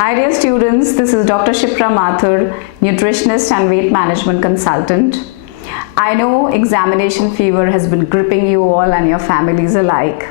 Hi dear students, this is Dr. Shipra Mathur, nutritionist and weight management consultant. I know examination fever has been gripping you all and your families alike.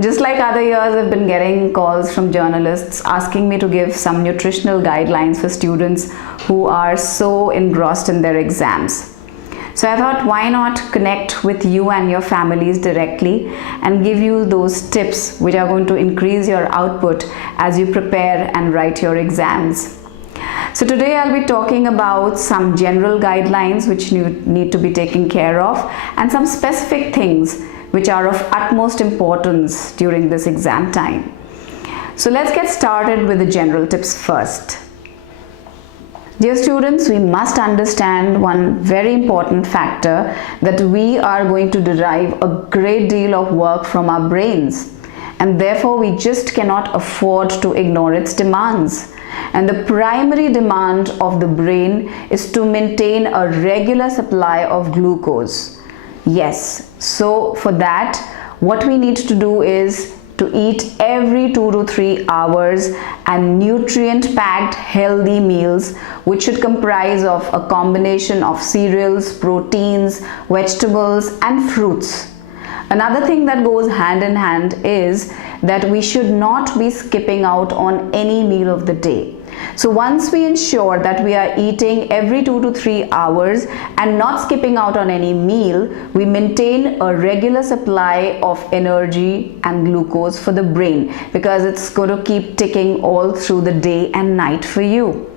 Just like other years, I've been getting calls from journalists asking me to give some nutritional guidelines for students who are so engrossed in their exams. So I thought, why not connect with you and your families directly and give you those tips which are going to increase your output as you prepare and write your exams. So today I'll be talking about some general guidelines which need to be taken care of and some specific things which are of utmost importance during this exam time. So let's get started with the general tips first. Dear students, we must understand one very important factor, that we are going to derive a great deal of work from our brains, and therefore we just cannot afford to ignore its demands. And the primary demand of the brain is to maintain a regular supply of glucose. Yes, so for that, what we need to do is to eat every 2 to 3 hours and nutrient-packed healthy meals, which should comprise of a combination of cereals, proteins, vegetables and fruits. Another thing that goes hand in hand is that we should not be skipping out on any meal of the day. So once we ensure that we are eating every 2 to 3 hours and not skipping out on any meal, we maintain a regular supply of energy and glucose for the brain, because it's going to keep ticking all through the day and night for you.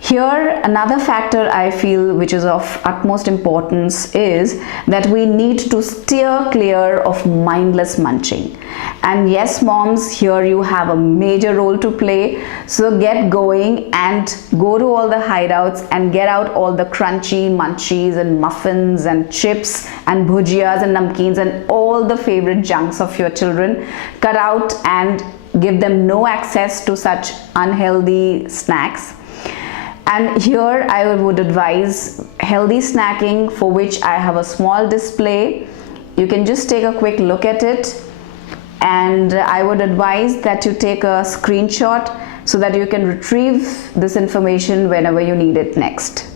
Here, another factor I feel which is of utmost importance is that we need to steer clear of mindless munching. And yes, moms, here you have a major role to play. So get going and go to all the hideouts and get out all the crunchy munchies and muffins and chips and bhujiyas and namkeens and all the favorite junks of your children. Cut out and give them no access to such unhealthy snacks. And here I would advise healthy snacking, for which I have a small display. You can just take a quick look at it, and I would advise that you take a screenshot so that you can retrieve this information whenever you need it next.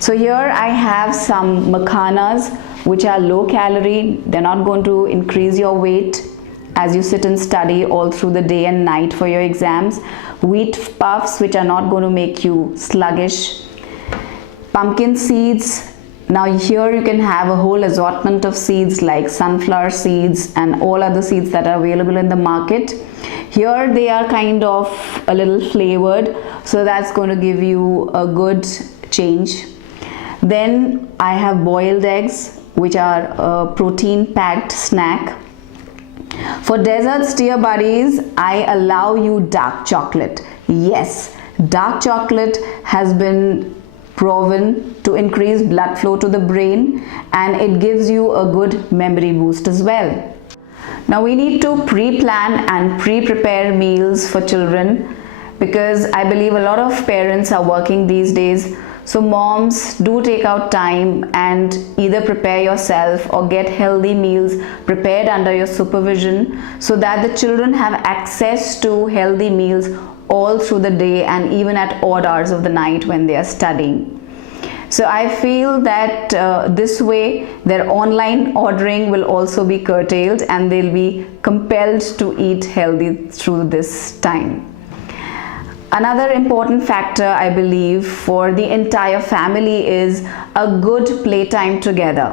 So here I have some makhanas which are low calorie. They're not going to increase your weight as you sit and study all through the day and night for your exams. Wheat puffs, which are not going to make you sluggish. Pumpkin seeds. Now here you can have a whole assortment of seeds like sunflower seeds and all other seeds that are available in the market. Here they are kind of a little flavored, so that's going to give you a good change. Then I have boiled eggs, which are a protein packed snack. For desserts, dear buddies, I allow you dark chocolate. Yes, dark chocolate has been proven to increase blood flow to the brain, and it gives you a good memory boost as well. Now we need to pre-plan and pre-prepare meals for children, because I believe a lot of parents are working these days. So moms, do take out time and either prepare yourself or get healthy meals prepared under your supervision, so that the children have access to healthy meals all through the day and even at odd hours of the night when they are studying. So I feel that this way their online ordering will also be curtailed and they'll be compelled to eat healthy through this time. Another important factor, I believe, for the entire family is a good playtime together.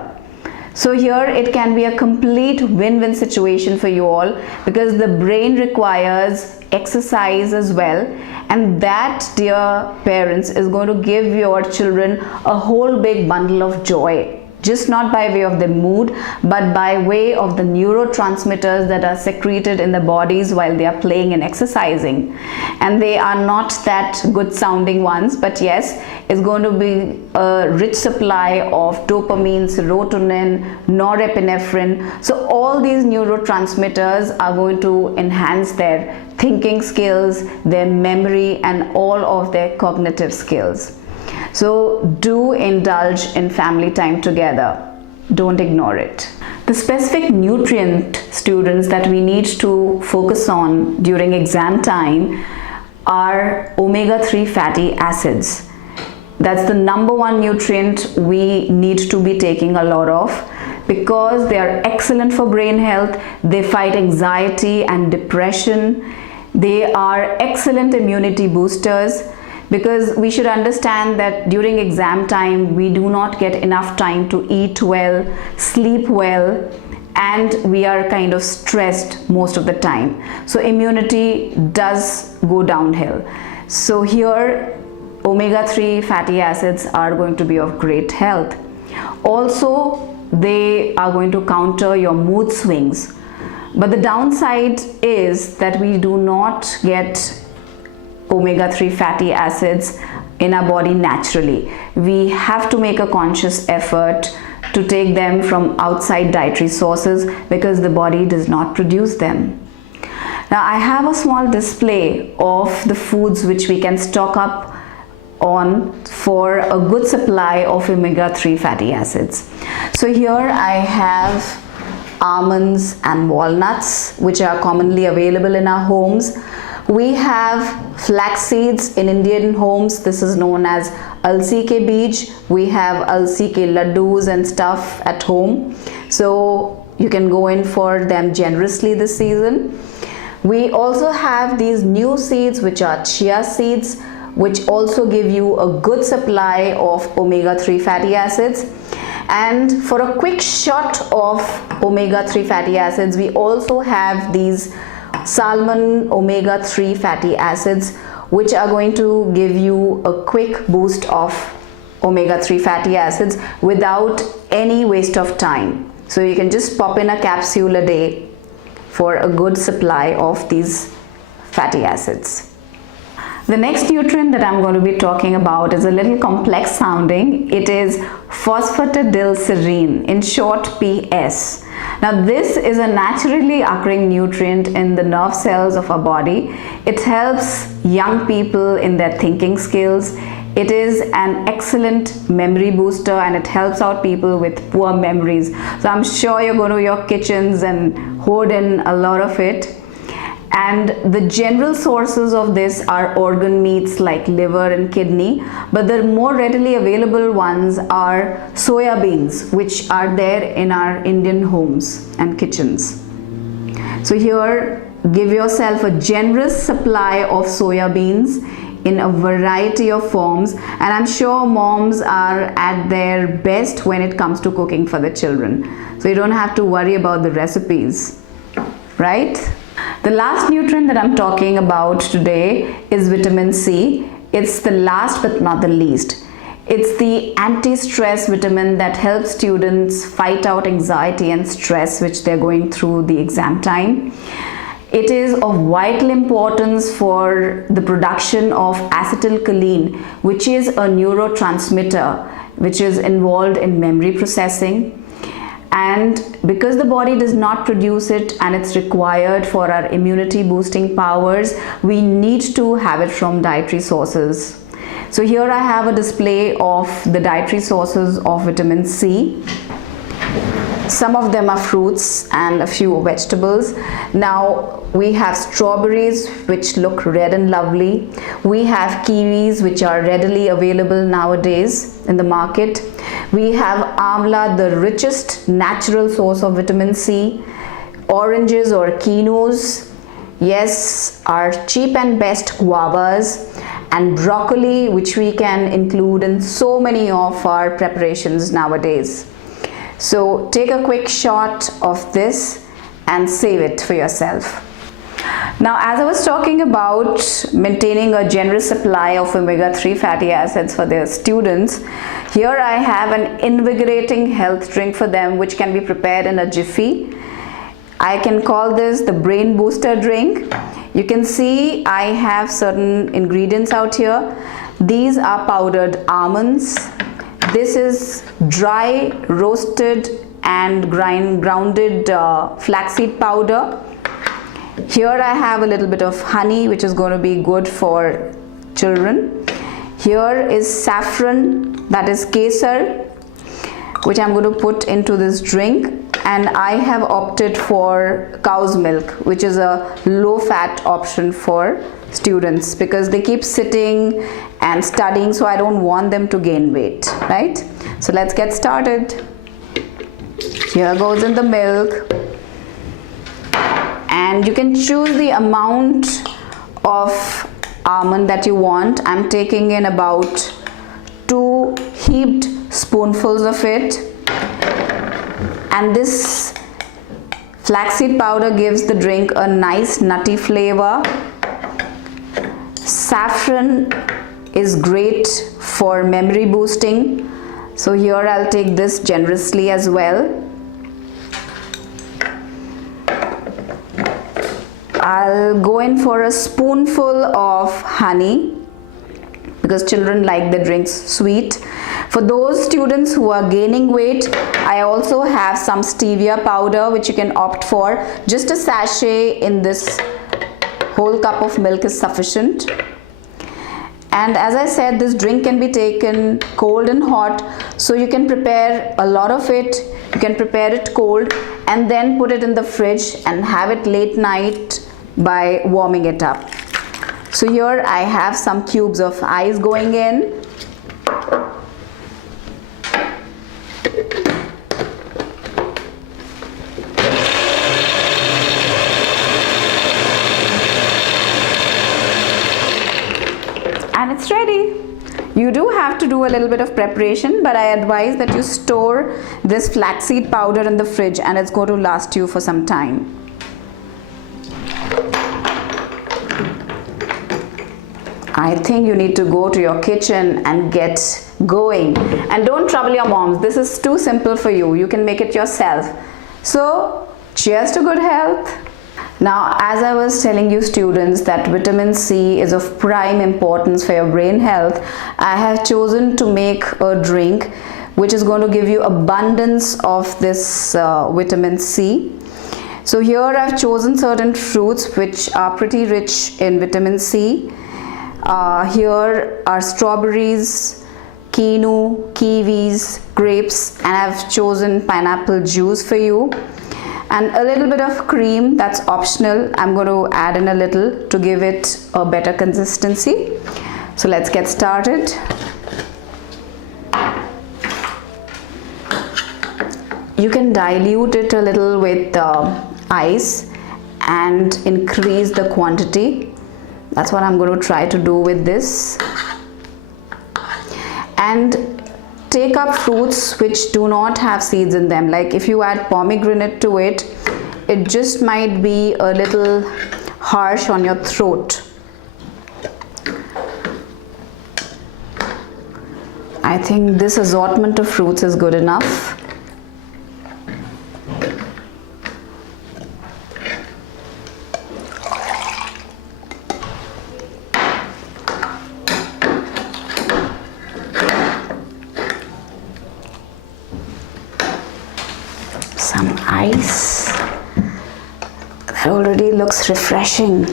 So here it can be a complete win-win situation for you all, because the brain requires exercise as well, and that, dear parents, is going to give your children a whole big bundle of joy. Just not by way of the mood, but by way of the neurotransmitters that are secreted in the bodies while they are playing and exercising. And they are not that good sounding ones, but yes, it's going to be a rich supply of dopamine, serotonin, norepinephrine. So all these neurotransmitters are going to enhance their thinking skills, their memory, and all of their cognitive skills. So do indulge in family time together. Don't ignore it. The specific nutrient, students, that we need to focus on during exam time are omega-3 fatty acids. That's the number one nutrient we need to be taking a lot of, because they are excellent for brain health. They fight anxiety and depression. They are excellent immunity boosters, because we should understand that during exam time we do not get enough time to eat well, sleep well, and we are kind of stressed most of the time. So immunity does go downhill. So here omega-3 fatty acids are going to be of great help. Also, they are going to counter your mood swings. But the downside is that we do not get omega-3 fatty acids in our body naturally. We have to make a conscious effort to take them from outside dietary sources, because the body does not produce them. Now I have a small display of the foods which we can stock up on for a good supply of omega-3 fatty acids. So here I have almonds and walnuts, which are commonly available in our homes. We have flax seeds in Indian homes. This is known as alsi ke beej. We have alsi ke laddus and stuff at home, so you can go in for them generously this season. We also have these new seeds, which are chia seeds, which also give you a good supply of omega-3 fatty acids. And for a quick shot of omega-3 fatty acids, we also have these salmon omega-3 fatty acids, which are going to give you a quick boost of omega-3 fatty acids without any waste of time. So you can just pop in a capsule a day for a good supply of these fatty acids. The next nutrient that I'm going to be talking about is a little complex sounding. It is Phosphatidylserine, in short PS. Now this is a naturally occurring nutrient in the nerve cells of our body. It helps young people in their thinking skills. It is an excellent memory booster, and it helps out people with poor memories. So I'm sure you're going to your kitchens and hoard in a lot of it. And the general sources of this are organ meats like liver and kidney, but the more readily available ones are soya beans, which are there in our Indian homes and kitchens. So here, give yourself a generous supply of soya beans in a variety of forms, and I'm sure moms are at their best when it comes to cooking for the children. So you don't have to worry about the recipes, right? The last nutrient that I'm talking about today is vitamin C. It's the last but not the least. It's the anti-stress vitamin that helps students fight out anxiety and stress which they're going through the exam time. It is of vital importance for the production of acetylcholine, which is a neurotransmitter which is involved in memory processing. And because the body does not produce it and it's required for our immunity boosting powers, we need to have it from dietary sources. So here I have a display of the dietary sources of vitamin C. Some of them are fruits and a few vegetables. Now we have strawberries, which look red and lovely. We have kiwis, which are readily available nowadays in the market. We have amla, the richest natural source of vitamin C. Oranges or kinos, yes, are cheap and best guavas. And broccoli, which we can include in so many of our preparations nowadays. So take a quick shot of this and save it for yourself. Now, as I was talking about maintaining a generous supply of omega-3 fatty acids for their students, here I have an invigorating health drink for them, which can be prepared in a jiffy. I can call this the brain booster drink. You can see I have certain ingredients out here. These are powdered almonds. This is dry, roasted and grounded flaxseed powder. Here I have a little bit of honey, which is going to be good for children. Here is saffron, that is kesar, which I'm going to put into this drink. And I have opted for cow's milk, which is a low-fat option for students because they keep sitting and studying, so I don't want them to gain weight, right? So let's get started. Here goes in the milk, and you can choose the amount of almond that you want. I'm taking in about 2 heaped spoonfuls of it, and this flaxseed powder gives the drink a nice nutty flavor. Saffron is great for memory boosting, so here I'll take this generously as well. I'll go in for a spoonful of honey because children like the drinks sweet. For those students who are gaining weight, I also have some stevia powder which you can opt for. Just a sachet in this whole cup of milk is sufficient. And as I said, this drink can be taken cold and hot, so you can prepare a lot of it. You can prepare it cold and then put it in the fridge and have it late night by warming it up. So here I have some cubes of ice going in. And it's ready. You do have to do a little bit of preparation, but I advise that you store this flaxseed powder in the fridge and it's going to last you for some time. I think you need to go to your kitchen and get going. And don't trouble your moms. This is too simple for you. You can make it yourself. So, cheers to good health. Now, as I was telling you students that vitamin C is of prime importance for your brain health, I have chosen to make a drink which is going to give you abundance of this vitamin C. So here I've chosen certain fruits which are pretty rich in vitamin C. Here are strawberries, quinoa, kiwis, grapes, and I've chosen pineapple juice for you. And a little bit of cream, that's optional. I'm going to add in a little to give it a better consistency. So let's get started. You can dilute it a little with ice and increase the quantity. That's what I'm going to try to do with this. And take up fruits which do not have seeds in them. Like if you add pomegranate to it, it just might be a little harsh on your throat. I think this assortment of fruits is good enough. Some ice. That already looks refreshing.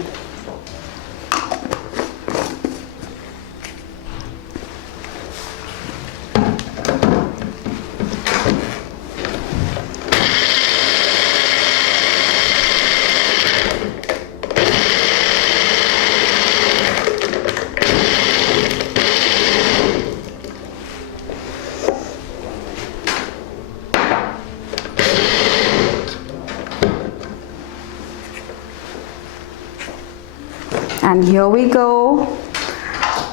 And here we go.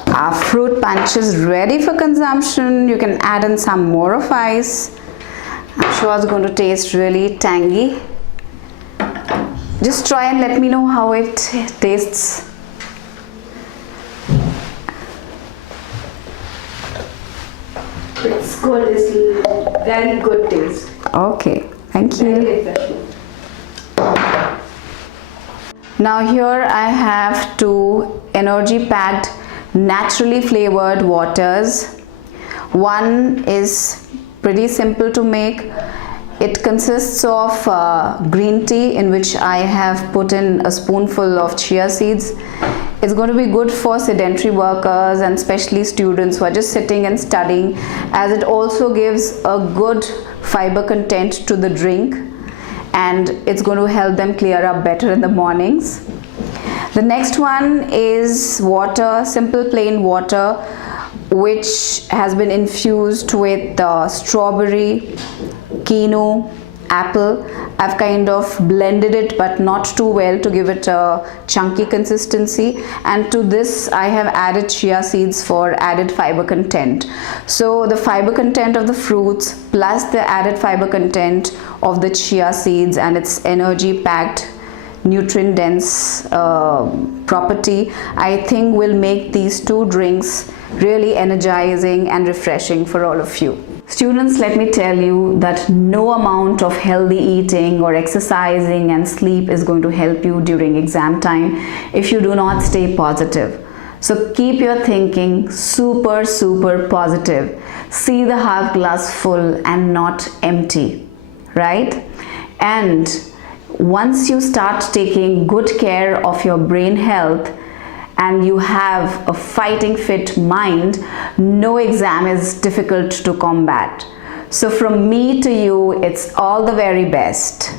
Our fruit punch is ready for consumption. You can add in some more of ice. I'm sure it's going to taste really tangy. Just try and let me know how it tastes. It's good. It's very good taste. Okay, thank you. Very refreshing. Now here I have 2 energy-packed, naturally flavored waters. One is pretty simple to make. It consists of green tea in which I have put in a spoonful of chia seeds. It's going to be good for sedentary workers and especially students who are just sitting and studying, as it also gives a good fiber content to the drink and it's going to help them clear up better in the mornings. The next one is water, simple plain water, which has been infused with strawberry, quinoa, apple. I've kind of blended it but not too well to give it a chunky consistency, and to this I have added chia seeds for added fiber content. So the fiber content of the fruits plus the added fiber content of the chia seeds and its energy packed nutrient dense property, I think will make these two drinks really energizing and refreshing for all of you. Students, let me tell you that no amount of healthy eating or exercising and sleep is going to help you during exam time if you do not stay positive. So keep your thinking super positive. See the half glass full and not empty, right? And once you start taking good care of your brain health and you have a fighting fit mind, no exam is difficult to combat. So from me to you, it's all the very best.